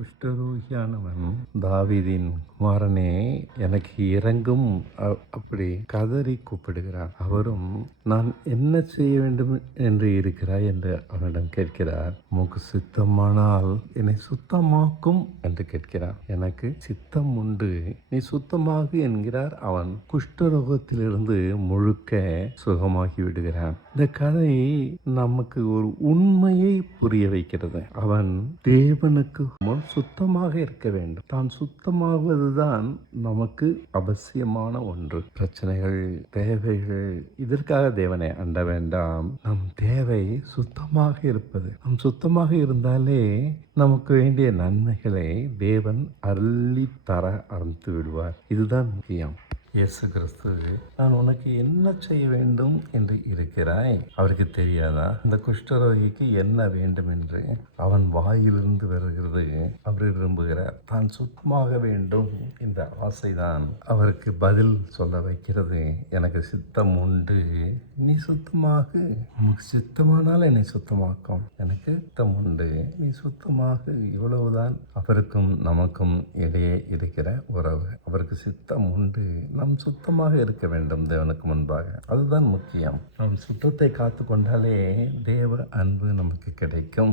குஷ்டரோகியானவன் தாவீதின் குமாரனே எனக்கு இறங்கும் அப்படி கதறி கூப்பிடுகிறார். அவரும் நான் என்ன செய்ய வேண்டும் என்று இருக்கிறாய் என்று அவனிடம் கேட்கிறார். உமக்கு சித்தமானால் என்னை சுத்தமாக்கும் என்று கேட்கிறார். எனக்கு சித்தம் உண்டு, நீ சுத்தமாகு என்கிறார். அவன் குஷ்டரோகத்திலிருந்து முழுக்க சுகமாகி விடுகிறான். இந்த கதை நமக்கு ஒரு உண்மையை புரிய வைக்கிறது. அவன் தேவனுக்கு முன் சுத்தமாக இருக்க வேண்டும். தான் சுத்தமாகுவதுதான் நமக்கு அவசியமான ஒன்று. பிரச்சனைகள், தேவைகள், இதற்காக தேவனை அண்ட வேண்டாம். நம் தேவை சுத்தமாக இருப்பது. நம் சுத்தமாக இருந்தாலே நமக்கு வேண்டிய நன்மைகளை தேவன் அள்ளி தர ஆரம்பித்து விடுவார். இதுதான் முக்கியம். இயேசு கிறிஸ்து, நான் உனக்கு என்ன செய்ய வேண்டும் என்று இருக்கிறாய்? அவருக்கு தெரியாதா இந்த குஷ்டரோகிக்கு என்ன வேண்டும் என்று? அவன் வாயிலிருந்து வருகிறது. அவர் விரும்புகிறார், தான் சுத்தமாக வேண்டும். இந்த ஆசைதான் அவருக்கு பதில் சொல்ல வைக்கிறது. எனக்கு சித்தம் உண்டு, நீ சுத்தமாக, உனக்கு சித்தமானால் என்னை சுத்தமாக்கும். எனக்கு சித்தம் உண்டு, நீ சுத்தமாக. இவ்வளவுதான் அவருக்கும் நமக்கும் இடையே இருக்கிற உறவு. அவருக்கு சித்தம் உண்டு, நாம் சுத்தமாக இருக்க வேண்டும் தேவனுக்கு முன்பாக. அதுதான் முக்கியம். நாம் சுத்தத்தை காத்து கொண்டாலே தேவ அன்பு நமக்கு கிடைக்கும்.